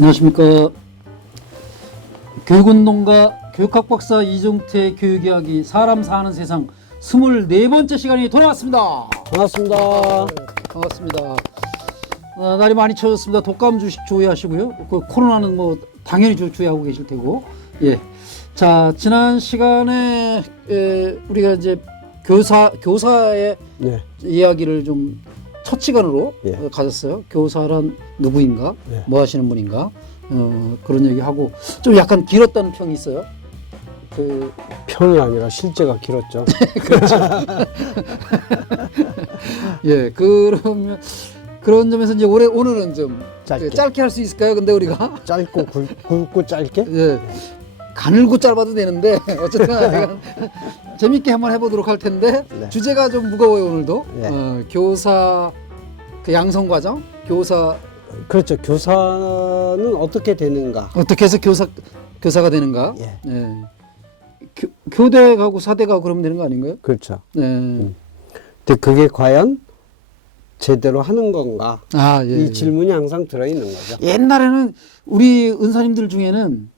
안녕하십니까. 교육운동가 교육학 박사 이종태 교육이야기 사람 사는 세상 24번째 시간이 돌아왔습니다. 반갑습니다. 반갑습니다. 날이 많이 추워졌습니다. 독감 주식 주의하시고요. 그 코로나는 뭐 당연히 주의하고 계실 테고. 예. 자, 지난 시간에 우리가 이제 교사의 네. 이야기를 좀 첫 시간으로 예. 가졌어요. 교사란 누구인가, 예. 뭐 하시는 분인가, 그런 얘기하고 좀 약간 길었다는 평이 있어요. 그 평이 아니라 실제가 길었죠. 예, 그러면 그런 점에서 이제 오늘은 좀 짧게. 짧게 할 수 있을까요? 근데 우리가 짧고 굵고 짧게. 예, 가늘고 짧아도 되는데 어쨌든 내가 재밌게 한번 해보도록 할 텐데 네. 주제가 좀 무거워요 오늘도. 네. 교사 그 양성 과정, 교사 그렇죠. 교사는 어떻게 되는가. 어떻게 해서 교사가 되는가? 예. 예. 교대 가고 사대 가고 그러면 되는 거 아닌가요? 그렇죠. 네. 근데 그게 과연 제대로 하는 건가? 아, 예. 이 질문이 항상 들어있는 거죠. 옛날에는 우리 은사님들 중에는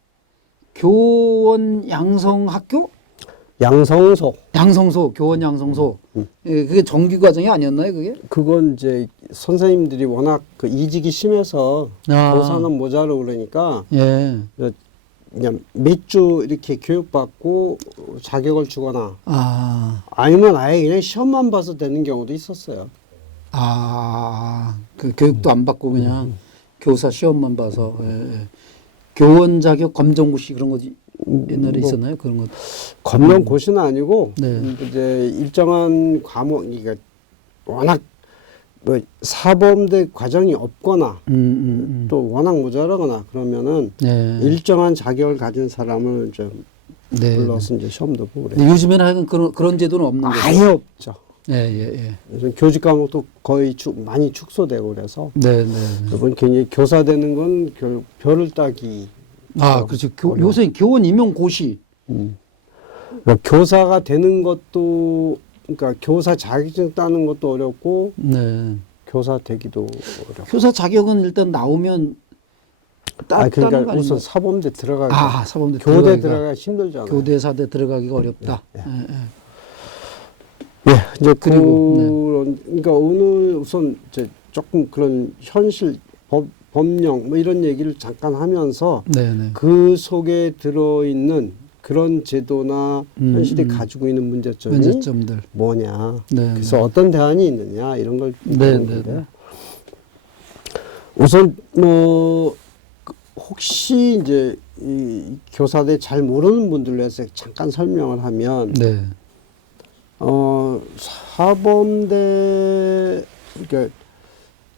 교원 양성 학교? 양성소. 양성소, 교원 양성소. 예, 그게 정규 과정이 아니었나요, 그게? 그건 이제 선생님들이 워낙 그 이직이 심해서 아. 교사는 모자르고 그러니까 예. 그냥 몇 주 이렇게 교육받고 자격을 주거나 아, 아니면 아예 그냥 시험만 봐서 되는 경우도 있었어요. 그 교육도 안 받고 그냥 교사 시험만 봐서. 예, 예. 교원 자격 검정고시 그런 거지 옛날에 뭐 있었나요? 그런 것. 검정고시는 아니고 네. 이제 일정한 과목, 그러니까 워낙 뭐 사범대 과정이 없거나 또 워낙 모자라거나 그러면은 네. 일정한 자격을 가진 사람을 좀 네. 불러서 이제 시험도 보고 그래요. 근데 요즘에는 하여간 그런 제도는 없는 거죠. 아예 없죠. 예, 예, 예. 요즘 교직 과목도 거의 많이 축소되고 그래서 네, 네. 이번 굉장히 교사 되는 건 결국 별을 따기. 아, 그렇죠. 요새 교원 임용 고시. 그러니까 교사가 되는 것도, 그러니까 교사 자격증 따는 것도 어렵고 네. 교사 되기도 어렵고. 교사 자격은 일단 나오면 따는 거 그러니까 아닌가요? 우선 사범대 들어가기, 아, 사범대 교대 들어가기가, 들어가기 힘들잖아요. 교대 사대 들어가기가 어렵다. 예, 예, 예. 예, 이제 그리고, 그러니까 오늘 우선 이제 조금 그런 현실 법령 뭐 이런 얘기를 잠깐 하면서 네, 네. 그 속에 들어있는 그런 제도나 현실이 가지고 있는 문제점들. 뭐냐, 네, 그래서 네. 어떤 대안이 있느냐 이런 걸 네, 보는 네, 건데요. 네. 우선 뭐 혹시 이제 이 교사들 잘 모르는 분들을 위해서 잠깐 설명을 하면 네. 사범대, 그러니까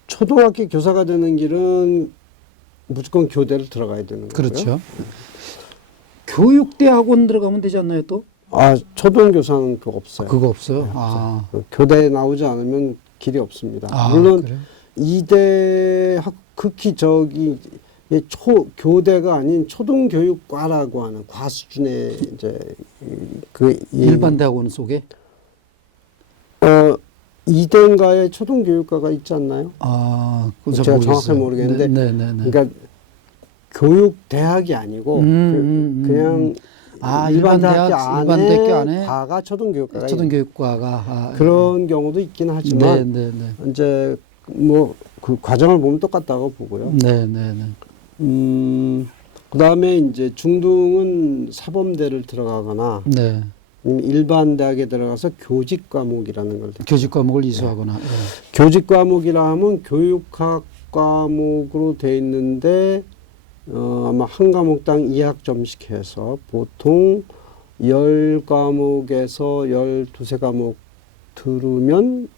초등학교 교사가 되는 길은 무조건 교대를 들어가야 되는 거고요. 그렇죠. 교육대 학원 들어가면 되지 않나요, 또? 아, 초등교사는 그거 없어요. 그거 없어요? 아. 교대에 나오지 않으면 길이 없습니다. 아, 물론 그래요? 이대 극히 교대가 아닌 초등교육과라고 하는 과 수준의 이제 일반 대학원 속에? 이대인가에 초등교육과가 있지 않나요? 아, 그건 제가 모르겠어요. 정확하게 모르겠는데, 네, 네, 네. 그러니까 교육대학이 아니고 그냥 일반 대학교 안에 과가 초등교육과가 초등교육과가 그런 경우도 있긴 하지만 네, 네, 네. 이제 뭐 그 과정을 보면 똑같다고 보고요. 네, 네, 네. 그다음에 이제 중등은 사범대를 들어가거나 네. 아니면 일반 대학에 들어가서 교직 과목이라는 걸 교직 과목을 이수하거나. 네. 교직 과목이라 하면 교육학 과목으로 돼 있는데 아마 한 과목당 2학점씩 해서 보통 10과목에서 12과목 들으면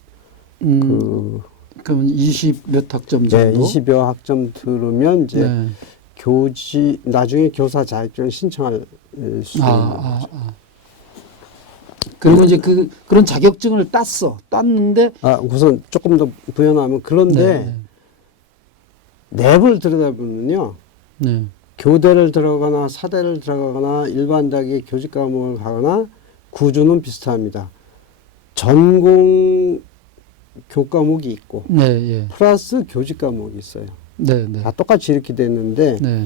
그럼 20몇 학점 네, 정도? 20여 학점 들으면 이제 네. 나중에 교사 자격증을 신청할 수 있는 거죠. 그리고 이제 그런 자격증을 땄는데. 우선 조금 더 부연하면 그런데 네. 랩을 들여다보면요. 네. 교대를 들어가거나 사대를 들어가거나 일반 대학의 교직 과목을 가거나 구조는 비슷합니다. 전공 교과목이 있고 네, 예. 플러스 교직 과목이 있어요. 네, 네. 다 똑같이 이렇게 됐는데 네.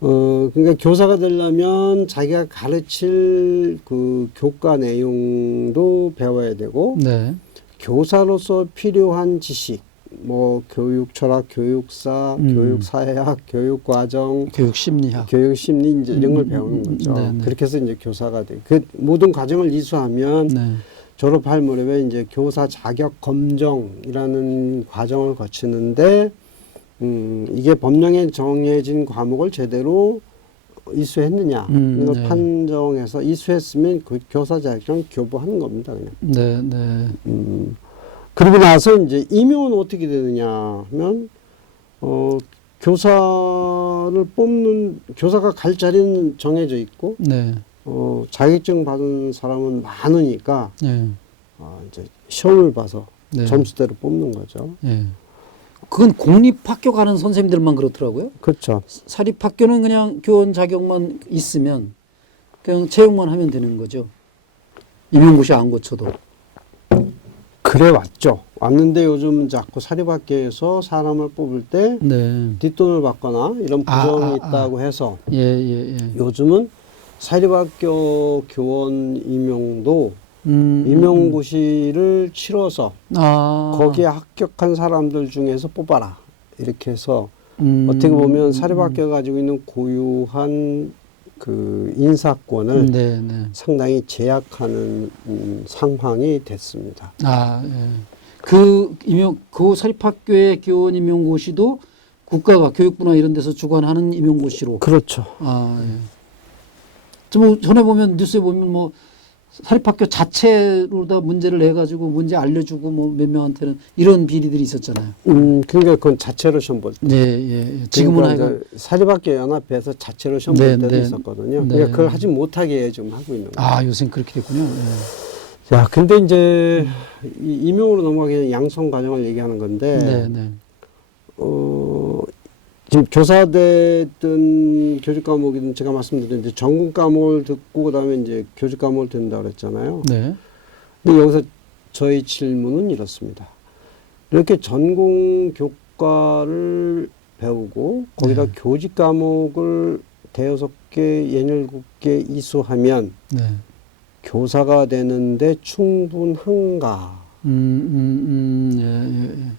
그러니까 교사가 되려면 자기가 가르칠 그 교과 내용도 배워야 되고 네. 교사로서 필요한 지식, 뭐 교육 철학, 교육사, 교육 사회학, 교육 과정, 교육 심리학. 교육 심리 이제 이런 걸 배우는 거죠. 네, 네. 그렇게 해서 이제 교사가 돼. 그 모든 과정을 이수하면 네. 졸업할 무렵에 이제 교사 자격 검정이라는 과정을 거치는데 이게 법령에 정해진 과목을 제대로 이수했느냐 이걸 네. 판정해서 이수했으면 그 교사 자격증 교부하는 겁니다, 그냥. 네, 네. 그리고 나서 이제 임용은 어떻게 되느냐 하면 교사를 뽑는 교사가 갈 자리는 정해져 있고 네. 자격증 받은 사람은 많으니까 네. 이제 시험을 봐서 네. 점수대로 뽑는 거죠. 네. 그건 공립학교 가는 선생님들만 그렇더라고요. 그렇죠. 사립학교는 그냥 교원 자격만 있으면 그냥 채용만 하면 되는 거죠. 임용고시 안 거쳐도. 그래 왔죠. 왔는데 요즘 자꾸 사립학교에서 사람을 뽑을 때 네. 뒷돈을 받거나 이런 부정이 있다고 해서 예, 예, 예. 요즘은 사립학교 교원 임용도 임용고시를 치러서 거기에 합격한 사람들 중에서 뽑아라. 이렇게 해서 어떻게 보면 사립학교가 가지고 있는 고유한 그 인사권을 네, 네. 상당히 제약하는 상황이 됐습니다. 아, 예. 그 사립학교의 교원 임용고시도 국가가 교육부나 이런 데서 주관하는 임용고시로. 그렇죠. 아, 예. 뭐 전에 보면 뉴스에 보면 뭐 사립학교 자체로 다 문제를 내가지고 문제 알려주고 뭐 몇 명한테는 이런 비리들이 있었잖아요. 그러니까 그건 자체로 시험 볼 때. 네, 예. 지금은 그러니까 하여간 사립학교 연합회에서 자체로 시험 네, 볼 때도 네. 있었거든요. 네. 그러니까 그걸 하지 못하게 지금 하고 있는 거예요. 아, 요새 그렇게 됐군요. 예. 자, 근데 이제 이 임용으로 넘어가기 전에 양성 과정을 얘기하는 건데, 네, 네. 지금 교사됐든 교직 과목이든 제가 말씀드렸는데 전공 과목을 듣고 그다음에 이제 교직 과목을 듣는다고 그랬잖아요. 네. 근데 여기서 저희 질문은 이렇습니다. 이렇게 전공 교과를 배우고 거기다 네. 교직 과목을 대여섯 개, 예닐곱 개 이수하면 네. 교사가 되는데 충분한가? 예, 예, 예.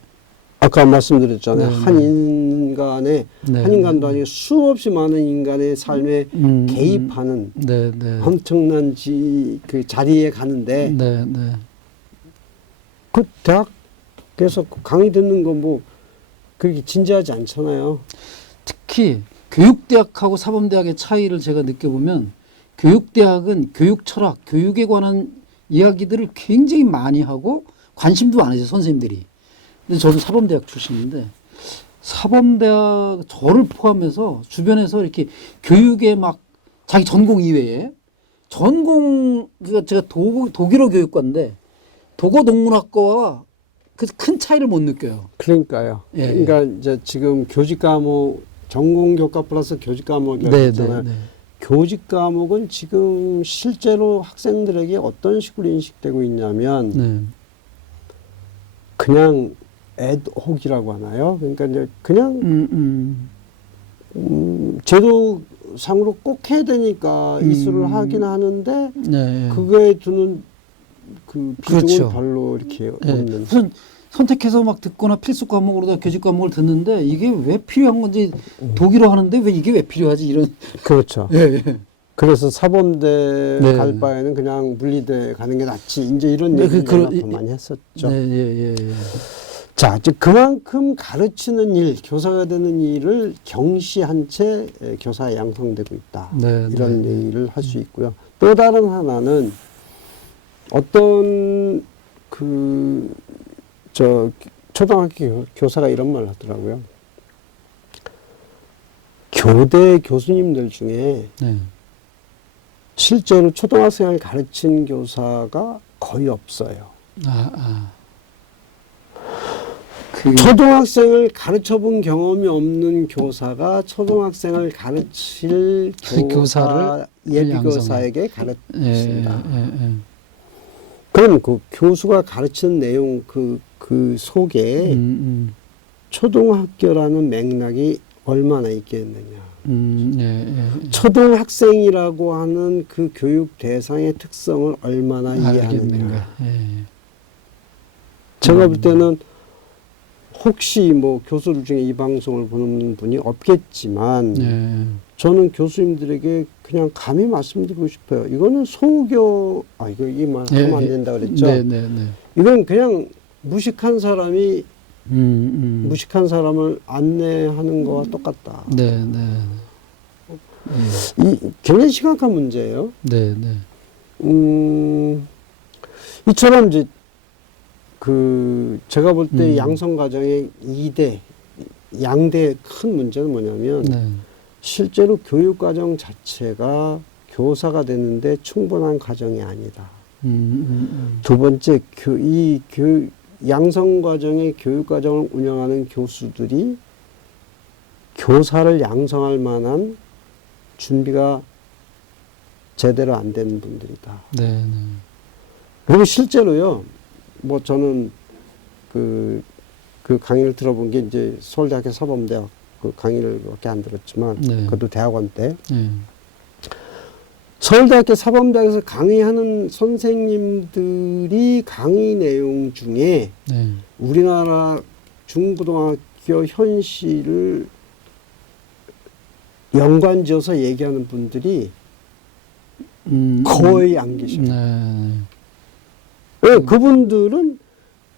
아까 말씀드렸잖아요. 네, 한 인간의 네, 한 인간도 아니고 수없이 많은 인간의 삶에 개입하는 네, 네. 엄청난 그 자리에 가는데 네, 네. 그 대학에서 강의 듣는 거 뭐 그렇게 진지하지 않잖아요. 특히 교육대학하고 사범대학의 차이를 제가 느껴보면 교육대학은 교육 철학, 교육에 관한 이야기들을 굉장히 많이 하고 관심도 많으세요, 선생님들이. 근데 저도 사범대학 출신인데 사범대학 저를 포함해서 주변에서 이렇게 교육에 막 자기 전공 이외에 그러니까 제가 독일어 교육과인데 독어 동문학과와 그 큰 차이를 못 느껴요. 그러니까요. 예, 그러니까 이제 지금 교직 과목 전공 교과 플러스 교직 과목이라고 네, 했잖아요. 네, 네. 교직 과목은 지금 실제로 학생들에게 어떤 식으로 인식되고 있냐면 네. 그냥 애드혹이라고 하나요? 그러니까 이제 그냥 제도상으로 꼭 해야 되니까 이수를 하긴 하는데 네. 그거에 두는 그 비중은 그렇죠. 별로 이렇게 네. 없는. 무슨 선택해서 막 듣거나 필수 과목으로다 교직 과목을 듣는데 이게 왜 필요한 건지 독일어 하는데 왜 이게 왜 필요하지 이런. 그렇죠. 예, 예. 그래서 사범대 네. 갈 바에는 그냥 물리대 가는 게 낫지. 이제 이런 네, 얘기를 더 많이 했었죠. 네, 예, 예, 예. 자, 이제 그만큼 가르치는 일, 교사가 되는 일을 경시한 채 교사에 양성되고 있다. 네, 이런 네. 얘기를 할 수 있고요. 또 다른 하나는 어떤 초등학교 교사가 이런 말을 하더라고요. 교대 교수님들 중에 네. 실제로 초등학생을 가르친 교사가 거의 없어요. 초등학생을 가르쳐 본 경험이 없는 교사가 초등학생을 가르칠 교사를 예비교사에게 가르칩니다. 예. 그럼 그 교수가 가르치는 내용 그 속에 초등학교라는 맥락이 얼마나 있겠느냐. 예. 초등학생이라고 하는 그 교육 대상의 특성을 얼마나 이해하느냐. 알겠는가. 예. 제가 볼 때는 혹시 뭐 교수들 중에 이 방송을 보는 분이 없겠지만 예. 저는 교수님들에게 그냥 감히 말씀드리고 싶어요. 이거는 소교, 이거 이 말 하면 안 된다 그랬죠. 네. 이건 그냥 무식한 사람이 무식한 사람을 안내하는 거와 똑같다. 네. 이 굉장히 심각한 문제예요. 네. 이처럼 이제 제가 볼 때 양성 과정의 양대 큰 문제는 뭐냐면 네. 실제로 교육 과정 자체가 교사가 되는데 충분한 과정이 아니다. 두 번째, 양성 과정의 교육 과정을 운영하는 교수들이 교사를 양성할 만한 준비가 제대로 안 되는 분들이다. 네. 그리고 실제로요, 뭐 저는 그 강의를 들어본 게 이제 서울대학교 사범대학 그 강의를밖에 안 들었지만, 네. 그것도 대학원 때. 네. 서울대학교 사범대학에서 강의하는 선생님들이 강의 내용 중에 네. 우리나라 중고등학교 현실을 연관지어서 얘기하는 분들이 거의 안 계셔요. 네. 왜? 그분들은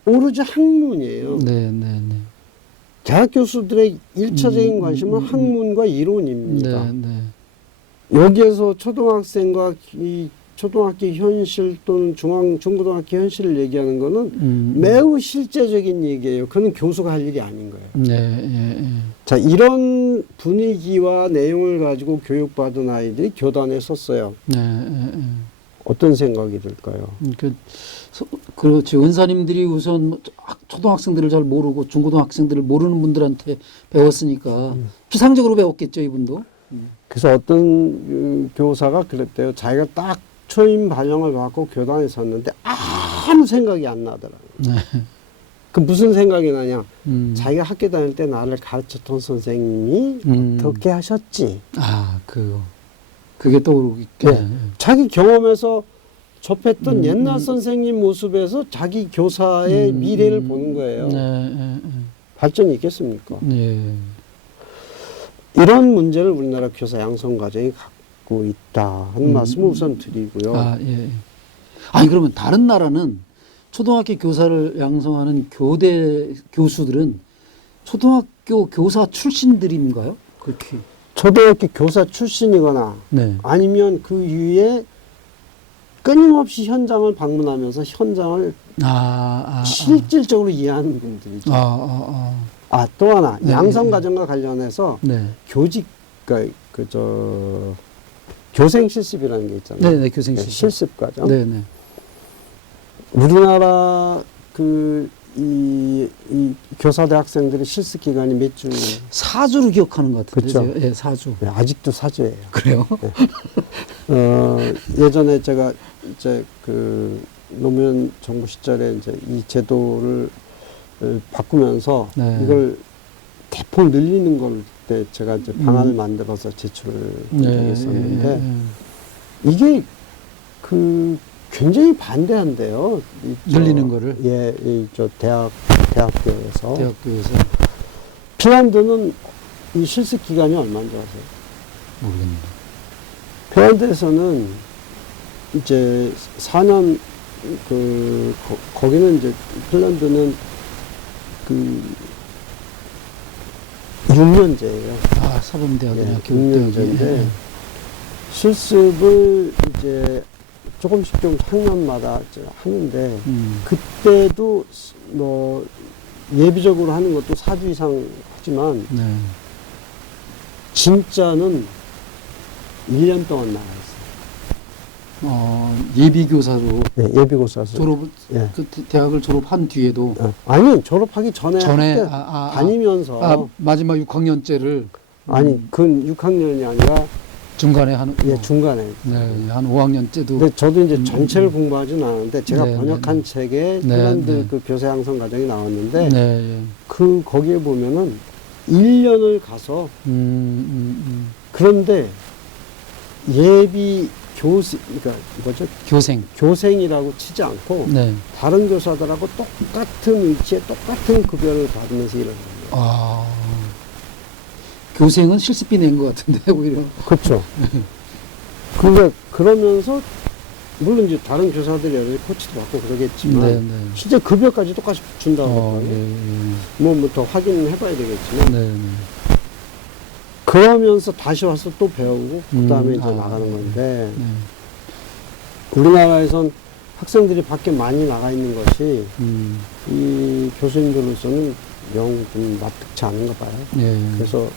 오로지 학문이에요. 네. 대학 교수들의 일차적인 관심은 학문과 이론입니다. 네. 여기에서 초등학생과 이 초등학교 현실 또는 중고등학교 현실을 얘기하는 거는 매우 실제적인 얘기예요. 그건 교수가 할 일이 아닌 거예요. 네. 자, 이런 분위기와 내용을 가지고 교육받은 아이들이 교단에 섰어요. 네. 어떤 생각이 들까요? 그렇지. 은사님들이 우선 뭐 초등학생들을 잘 모르고 중고등학생들을 모르는 분들한테 배웠으니까 피상적으로 배웠겠죠, 이분도. 그래서 어떤 교사가 그랬대요. 자기가 딱 초임 발령을 받고 교단에 섰는데 아무 생각이 안 나더라고요. 네. 그 무슨 생각이 나냐? 자기가 학교 다닐 때 나를 가르쳤던 선생님이 어떻게 하셨지? 그게 떠오르겠게. 네. 자기 경험에서 접했던 옛날 선생님 모습에서 자기 교사의 미래를 보는 거예요. 발전이 있겠습니까? 네. 이런 문제를 우리나라 교사 양성 과정이 갖고 있다 하는 말씀을 우선 드리고요. 예. 아니 그러면 다른 나라는 초등학교 교사를 양성하는 교대 교수들은 초등학교 교사 출신들인가요? 그렇게. 초등학교 교사 출신이거나 네. 아니면 그 위에 끊임없이 현장을 방문하면서 현장을 실질적으로 이해하는 분들이죠. 또 하나 네, 양성 과정과 관련해서 네. 교생 실습이라는 게 있잖아요. 네, 교생 실습. 실습 과정. 네. 우리나라 이 교사 대학생들의 실습 기간이 몇 주? 4주로 기억하는 것 같은데. 그렇죠. 예, 4주. 네, 아직도 4주예요. 그래요? 네. 예전에 제가 이제 노무현 정부 시절에 이제 이 제도를 바꾸면서 이걸 대폭 늘리는 걸 때 제가 이제 방안을 만들어서 제출을 한 적이 있었는데 이게 굉장히 반대한대요. 늘리는 거를? 예, 대학교에서. 핀란드는 이 실습 기간이 얼마인지 아세요? 모르겠네요. 핀란드에서는 이제 4년 거기는 이제 핀란드는 6년제예요. 사범대학이나 교육대학인데 실습을 이제 조금씩 학년마다 하는데 그때도 뭐 예비적으로 하는 것도 4주 이상 하지만 진짜는 1년 동안 나왔어요. 예비교사로. 네, 예비교사로. 대학을 졸업한 뒤에도. 아니, 졸업하기 전에 학교 다니면서. 마지막 6학년째를. 아니, 그건 6학년이 아니라 중간에 한 예, 중간에. 네, 한 5학년 때도 근데 저도 이제 전체를 공부하지는 않았는데 제가 네, 번역한 책에 네, 핀란드 네. 그 교사 양성 과정이 나왔는데 네, 예. 거기에 보면은 1년을 가서 그런데 예비 그러니까 뭐죠? 교생이라고 치지 않고 네. 다른 교사들하고 똑같은 위치에 똑같은 급여를 받으면서 일하는 거예요. 아, 교생은 실습비 낸 것 같은데 오히려. 그렇죠. 그러니까 그러면서 물론 이제 다른 교사들이 여러 코치도 받고 그러겠지만 네, 네. 실제 급여까지 똑같이 준다고 예, 하더라고요. 예. 뭐 더 확인을 해봐야 되겠지만 네, 네. 그러면서 다시 와서 또 배우고 그 다음에 이제 아, 나가는 건데 네. 우리나라에선 학생들이 밖에 많이 나가 있는 것이 음, 이 교수님들로서는 영 좀 납득치 않은가 봐요. 예. 그래서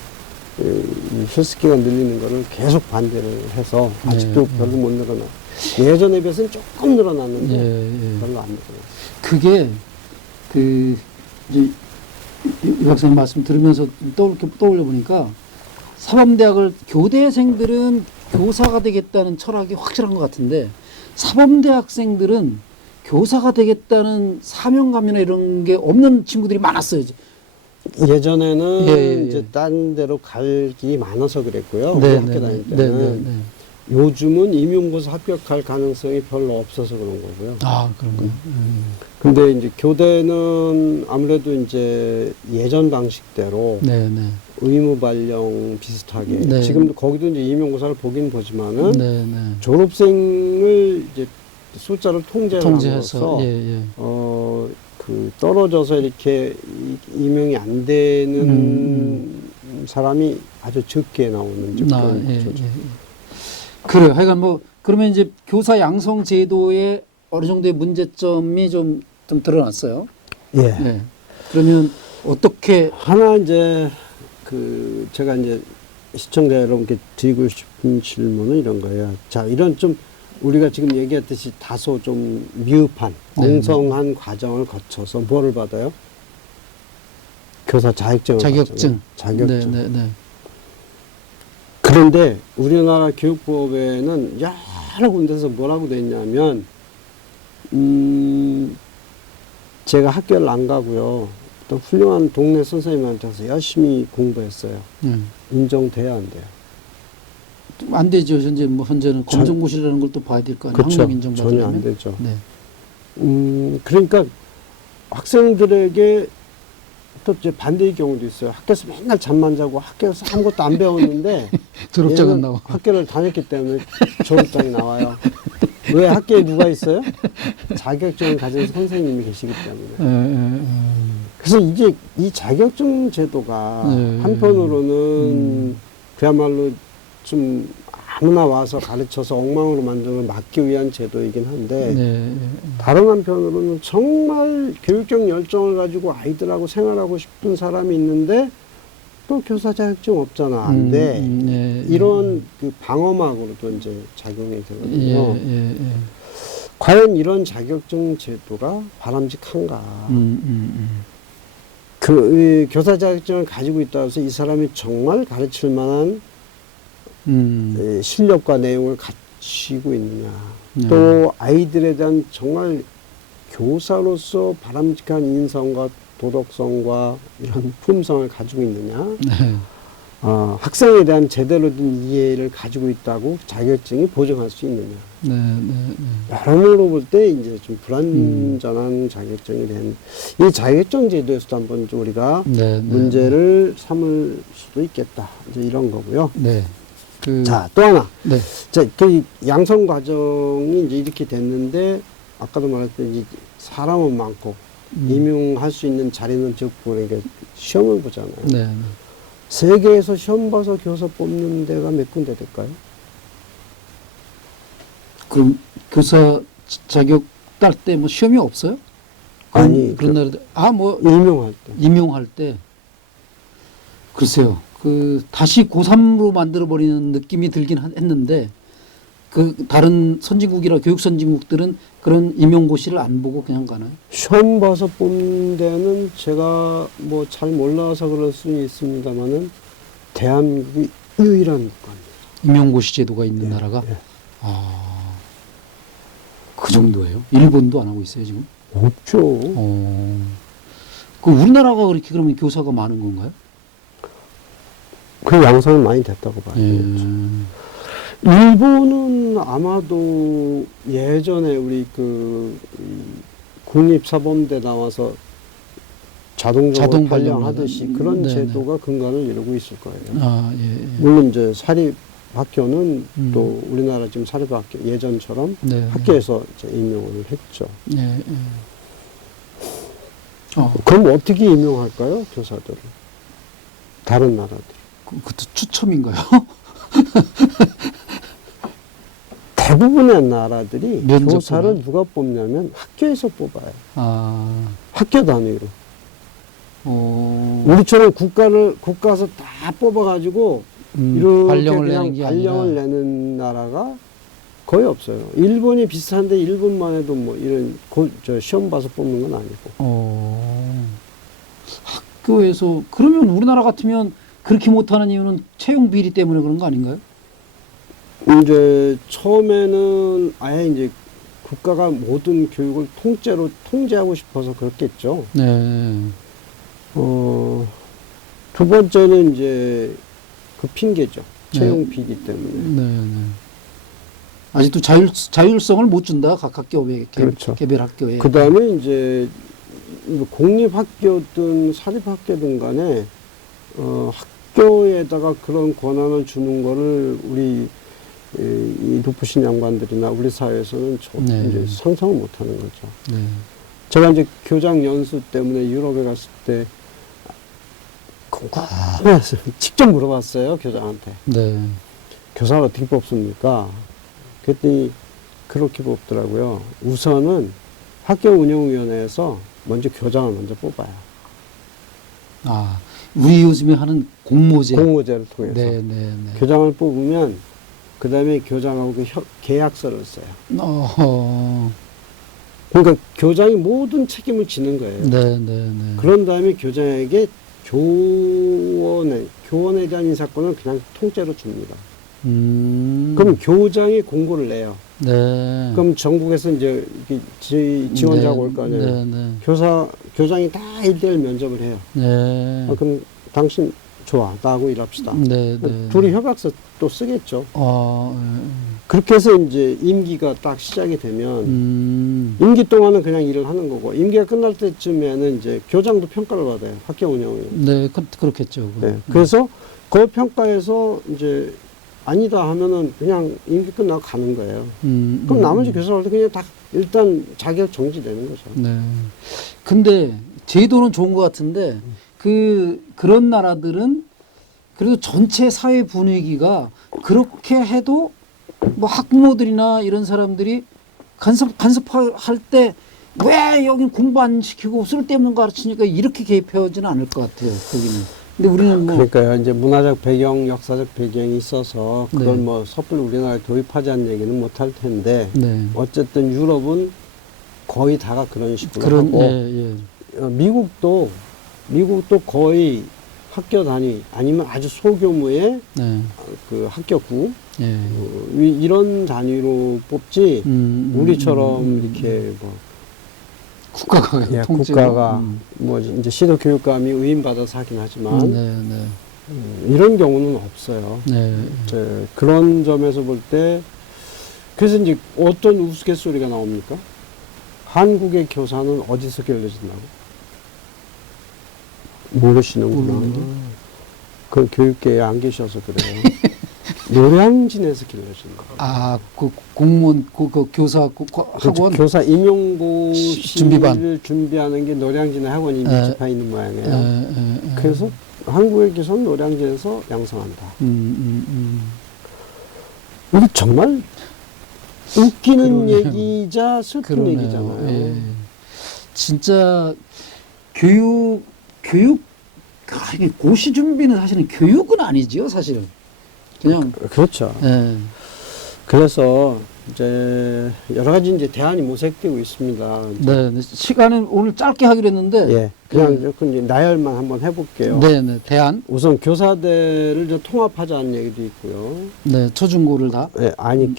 이 실습기간 늘리는 거를 계속 반대를 해서 아직도 예, 별로 못 늘어나. 예전에 비해서는 조금 늘어났는데 예, 예. 별로 안 늘어났어요. 그게 이제 이 박사님 말씀 들으면서 떠올려 보니까 사범대학을 교대생들은 교사가 되겠다는 철학이 확실한 것 같은데 사범대학생들은 교사가 되겠다는 사명감이나 이런 게 없는 친구들이 많았어요. 예전에는 예. 이제 딴 데로 갈 길이 많아서 그랬고요. 네, 우리 학교 네, 다닐 네, 때는. 네, 네. 요즘은 임용고사 합격할 가능성이 별로 없어서 그런 거고요. 아, 그런가요? 근데 이제 교대는 아무래도 이제 예전 방식대로 네, 네. 의무 발령 비슷하게 네. 지금도 거기도 이제 임용고사를 보긴 보지만은 네, 네. 졸업생을 이제 숫자를 통제를 통제해서 함으로써 예, 예. 그 떨어져서 이렇게 임용이 안 되는 사람이 아주 적게 나오는 그런 예, 구조죠. 예. 그래요. 하여간 뭐 그러면 이제 교사 양성 제도에 어느 정도의 문제점이 좀 드러났어요. 예. 네. 그러면 어떻게 하나 이제 그 제가 이제 시청자 여러분께 드리고 싶은 질문은 이런 거예요. 자, 이런 좀 우리가 지금 얘기했듯이 다소 좀 미흡한 엉성한 과정을 거쳐서 뭐를 받아요? 교사 자격증을 자격증. 받잖아요. 자격증. 네, 네, 네. 그런데 우리나라 교육법에는 여러 군데서 뭐라고 돼 있냐면 제가 학교를 안 가고요. 또 훌륭한 동네 선생님한테서 열심히 공부했어요. 인정돼야 안 돼요? 안 되죠. 현재는 검정고시라는 걸 또 봐야 될 거 아니에요. 그렇죠. 학력 인정받으려면. 전혀 안 되죠. 네. 그러니까 학생들에게 또 이제 반대의 경우도 있어요. 학교에서 맨날 잠만 자고 학교에서 아무것도 안 배웠는데 졸업장은 얘는 나와. 학교를 다녔기 때문에 졸업장이 나와요. 왜 학교에 누가 있어요? 자격증을 가진 선생님이 계시기 때문에. 그래서 이제 이 자격증 제도가 한편으로는 그야말로 좀 아무나 와서 가르쳐서 엉망으로 만드는 걸 막기 위한 제도이긴 한데 다른 한편으로는 정말 교육적 열정을 가지고 아이들하고 생활하고 싶은 사람이 있는데 또 교사 자격증 없잖아. 안 돼. 이런 그 방어막으로도 이제 작용이 되거든요. 과연 이런 자격증 제도가 바람직한가? 그 교사 자격증을 가지고 있다고 해서 이 사람이 정말 가르칠 만한 실력과 내용을 갖추고 있느냐. 또 아이들에 대한 정말 교사로서 바람직한 인성과 도덕성과 이런 품성을 가지고 있느냐. 학생에 대한 제대로 된 이해를 가지고 있다고 자격증이 보증할 수 있느냐. 여러모로 볼 때 이제 좀 불완전한 자격증이 된 이 자격증 제도에서도 한번 좀 우리가 문제를 삼을 수도 있겠다. 이제 이런 거고요. 자, 또 하나. 자, 그 양성 과정이 이제 이렇게 됐는데 아까도 말했듯이 사람은 많고 임용할 수 있는 자리는 적고 그러니까 시험을 보잖아요. 세계에서 시험 봐서 교사 뽑는 데가 몇 군데 될까요? 그럼 교사 자격 딸 때 뭐 시험이 없어요? 아니, 그런 나라들 임용할 때. 임용할 때 글쎄요. 다시 고3로 만들어 버리는 느낌이 들긴 했는데 다른 선진국이라 교육 선진국들은 그런 임용고시를 안 보고 그냥 가나요? 시험 봐서 뽑는 데는 제가 뭐 잘 몰라서 그럴 수는 있습니다만은 대한민국이 유일한 국가입니다. 임용고시 제도가 있는 예, 나라가? 예. 아, 그 정도예요? 일본도 안 하고 있어요, 지금? 없죠. 그 우리나라가 그렇게 그러면 교사가 많은 건가요? 그 양상은 많이 됐다고 봐요. 예. 일본은 아마도 예전에 우리 그 국립사범대 나와서 자동적으로 발령하듯이 발령하는, 그런 네네. 제도가 근간을 이루고 있을 거예요. 아, 예. 예. 물론 이제 사립학교는 음. 또 우리나라 지금 사립학교 예전처럼 네. 학교에서 이제 임용을 했죠. 예, 예. 그럼 어떻게 임용할까요, 교사들을? 다른 나라들. 그것도 추첨인가요? 대부분의 나라들이 면접 교사를 뽑아요? 누가 뽑냐면 학교에서 뽑아요. 아, 학교 단위로. 어, 우리처럼 국가에서 다 뽑아가지고 이렇게 발령을 그냥 내는 게 발령을 아니라. 내는 나라가 거의 없어요. 일본이 비슷한데 일본만 해도 뭐 이런 저 시험 봐서 뽑는 건 아니고. 학교에서 그러면 우리나라 같으면 그렇게 못하는 이유는 채용 비리 때문에 그런 거 아닌가요? 이제 처음에는 아예 이제 국가가 모든 교육을 통째로 통제하고 싶어서 그렇겠죠. 네. 두 번째는 이제 그 핑계죠. 채용 네. 비리 때문에. 네, 네. 아직도 자율성을 못 준다, 각 학교에, 그렇죠. 개별 학교에. 그 다음에 이제 공립학교든 사립학교든 간에 학교에다가 그런 권한을 주는 거를 우리 이 높으신 양반들이나 우리 사회에서는 네. 이제 상상을 못 하는 거죠. 네. 제가 이제 교장 연수 때문에 유럽에 갔을 때 직접 물어봤어요, 교장한테. 네. 교사를 어떻게 뽑습니까? 그랬더니 그렇게 뽑더라고요. 우선은 학교 운영위원회에서 먼저 교장을 먼저 뽑아요. 아, 우리 요즘에 하는 공모제. 공모제를 통해서. 네, 네, 네. 교장을 뽑으면 그 다음에 교장하고 그 계약서를 써요. 그러니까 교장이 모든 책임을 지는 거예요. 네, 네, 네. 그런 다음에 교장에게 교원에 대한 인사권을 그냥 통째로 줍니다. 그럼 교장이 공고를 내요. 네. 그럼 전국에서 이제 지원자가 네, 올 거 아니에요. 네, 네. 교장이 다 1대1 면접을 해요. 네. 그럼 당신 좋아, 나하고 일합시다. 네, 네. 둘이 협약서 또 쓰겠죠. 예. 그렇게 해서 이제 임기가 딱 시작이 되면 임기 동안은 그냥 일을 하는 거고 임기가 끝날 때쯤에는 이제 교장도 평가를 받아요. 학교 운영을. 네, 그렇겠죠. 네. 그래서 그 평가에서 이제 아니다 하면은 그냥 임기 끝나고 가는 거예요. 그럼 나머지 교사들도 그냥 다 일단 자격 정지되는 거죠. 네. 근데 제도는 좋은 것 같은데 그런 나라들은 그래도 전체 사회 분위기가 그렇게 해도 뭐 학부모들이나 이런 사람들이 간섭할 때 왜 여긴 공부 안 시키고 쓸데없는 거 가르치니까 이렇게 개입해오지는 않을 것 같아요. 거기는. 근데 우리는 뭐 그러니까요. 이제 문화적 배경, 역사적 배경이 있어서 그걸 네. 뭐 섣불리 우리나라에 도입하자는 얘기는 못 할 텐데 네. 어쨌든 유럽은 거의 다가 그런 식으로 그런 하고 예, 예. 미국도 거의 학교 단위 아니면 아주 소규모의 네. 그 학교구 예. 이런 단위로 뽑지 우리처럼 이렇게 뭐 국가가 예, 통째로. 국가가 뭐 이제 시도 교육감이 의인받아서 하긴 하지만 네, 네. 이런 경우는 없어요. 네. 그런 점에서 볼 때 그래서 이제 어떤 우스갯소리가 나옵니까? 한국의 교사는 어디서 길러진다고? 모르시는구나. 그 교육계에 안 계셔서 그래요. 노량진에서 길러진다. 아, 그 공무원, 그 교사 학원. 교사 임용고시를 준비반. 준비하는 게 노량진에 학원이 밀집해 있는 모양이에요. 그래서 한국의 교사는 노량진에서 양성한다. 이게 정말 웃기는 그러네요. 얘기자 슬픈 그러네요. 얘기잖아요. 예. 진짜 아니, 고시 준비는 사실은 교육은 아니지요, 사실은. 그냥. 그렇죠. 예. 그래서 이제 여러 가지 이제 대안이 모색되고 있습니다. 네, 네. 시간은 오늘 짧게 하기로 했는데. 예, 그냥 조금 이제 나열만 한번 해볼게요. 네, 네. 대안. 우선 교사대를 좀 통합하자는 얘기도 있고요. 네, 초중고를 다. 예, 아니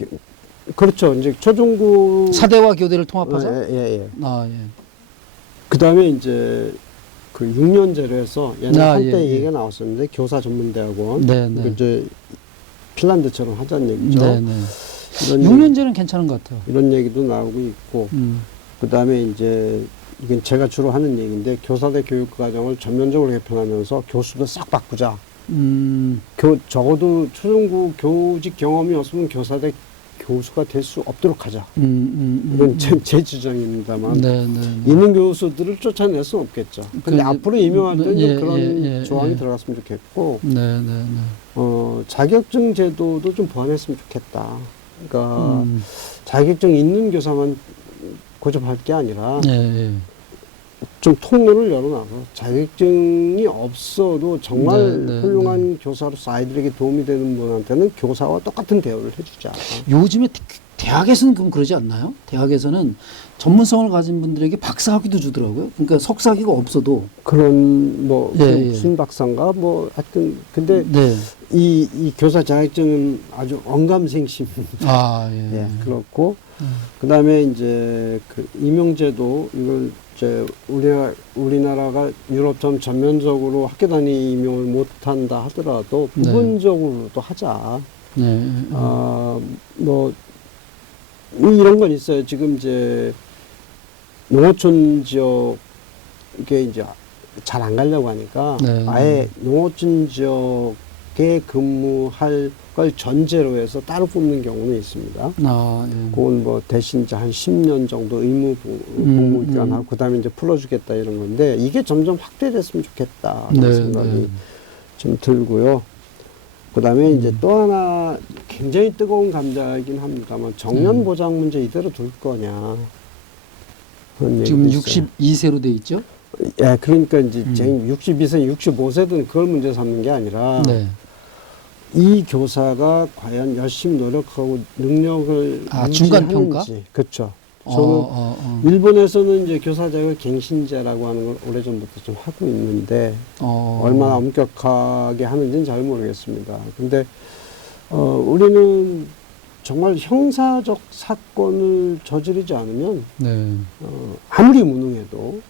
그렇죠. 이제 초중고 사대와 교대를 통합하자. 예. 아, 예. 그 다음에 이제 그 6년제로 해서 옛날 아, 한때 예, 예. 얘기가 나왔었는데 교사 전문대학원. 네, 네. 그 이제 핀란드처럼 하자는 얘기죠. 네, 네. 이런 6년제는 괜찮은 것 같아요. 이런 얘기도 나오고 있고, 그 다음에 이제 이건 제가 주로 하는 얘기인데 교사대 교육 과정을 전면적으로 개편하면서 교수도 싹 바꾸자. 적어도 초중고 교직 경험이 없으면 교사대 교수가 될 수 없도록 하자. 이건 제 주장입니다만 네, 네, 네. 있는 교수들을 쫓아낼 수는 없겠죠. 근데 앞으로 임용할 때는 예, 그런 예, 조항이 예. 들어갔으면 좋겠고, 네, 네, 네. 자격증 제도도 좀 보완했으면 좋겠다. 그러니까 자격증 있는 교사만 고집할 게 아니라 예, 예. 좀 통로를 열어놔서 자격증이 없어도 정말 네, 네, 훌륭한 교사로서 아이들에게 도움이 되는 분한테는 교사와 똑같은 대우를 해주자. 요즘에 대학에서는 그럼 그러지 않나요? 대학에서는 전문성을 가진 분들에게 박사학위도 주더라고요. 그러니까 석사학위가 없어도. 그런 뭐 예, 예. 무슨 박사인가 뭐 하여튼 근데 네. 이 교사 자격증은 아주 언감생심. 아, 예. 예, 그렇고 그다음에 이제 그 임용제도 이걸 이제 우리나라가 유럽처럼 전면적으로 학교 단위 임용을 못한다 하더라도 네. 부분적으로도 하자. 네. 뭐 이런 건 있어요. 지금 이제 농어촌 지역에 이제 잘 안 가려고 하니까 네. 아예 농어촌 지역에 근무할 걸 전제로 해서 따로 뽑는 경우는 있습니다. 아, 예. 그건 뭐 대신 이제 한 10년 정도 의무 복무 기간하고 그다음에 이제 풀어주겠다 이런 건데 이게 점점 확대됐으면 좋겠다 네, 그런 생각이 네. 좀 들고요. 그다음에 이제 또 하나 굉장히 뜨거운 감자이긴 합니다만 정년 보장 문제 이대로 둘 거냐 그런 지금 얘기도 있어요. 62세로 돼 있죠? 예, 그러니까 이제 62세, 65세든 그걸 문제 삼는 게 아니라 네. 이 교사가 과연 열심히 노력하고 능력을 중간 평가? 유지하는지. 그렇죠. 저는 일본에서는 이제 교사 자격을 갱신제라고 하는 걸 오래전부터 좀 하고 있는데 얼마나 엄격하게 하는지는 잘 모르겠습니다. 근데 우리는 정말 형사적 사건을 저지르지 않으면 네. 아무리 무능해도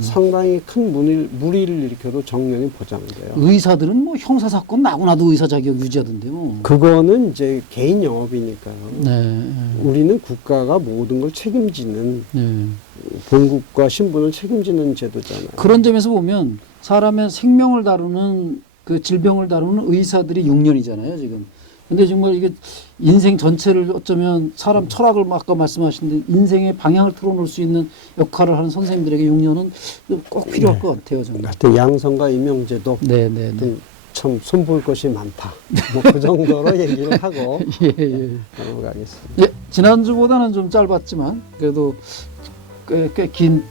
상당히 상당히 큰 무리를 일으켜도 정년이 보장돼요. 의사들은 뭐 형사 사건 나고 나도 의사 자격 유지하던데 뭐. 그거는 이제 개인 영업이니까요. 네. 우리는 국가가 모든 걸 책임지는 네. 본국과 신분을 책임지는 제도잖아요. 그런 점에서 보면 사람의 생명을 다루는 그 질병을 다루는 의사들이 6년이잖아요, 지금. 근데 정말 이게 인생 전체를 어쩌면 사람 철학을 아까 말씀하신 인생의 방향을 틀어놓을 수 있는 역할을 하는 선생님들에게 6년은 꼭 필요할 것 같아요, 정말. 하여튼 양성과 임용제도 네, 네, 네. 참 손볼 것이 많다. 뭐 그 정도로 얘기를 하고 예, 예. 넘어가겠습니다. 예, 지난주보다는 좀 짧았지만 그래도 꽤 긴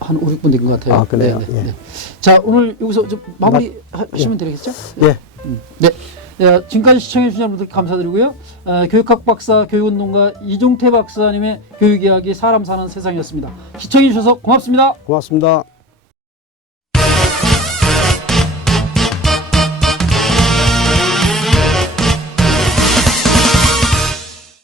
한 5, 6분 된 것 같아요. 아, 그래요? 네, 네, 예. 네. 자, 오늘 여기서 좀 마무리 하시면 되겠죠? 예. 네. 예, 지금까지 시청해주신 여러분들 감사드리고요. 교육학 박사, 교육운동가 이종태 박사님의 교육이야기 사람 사는 세상이었습니다. 시청해주셔서 고맙습니다. 고맙습니다.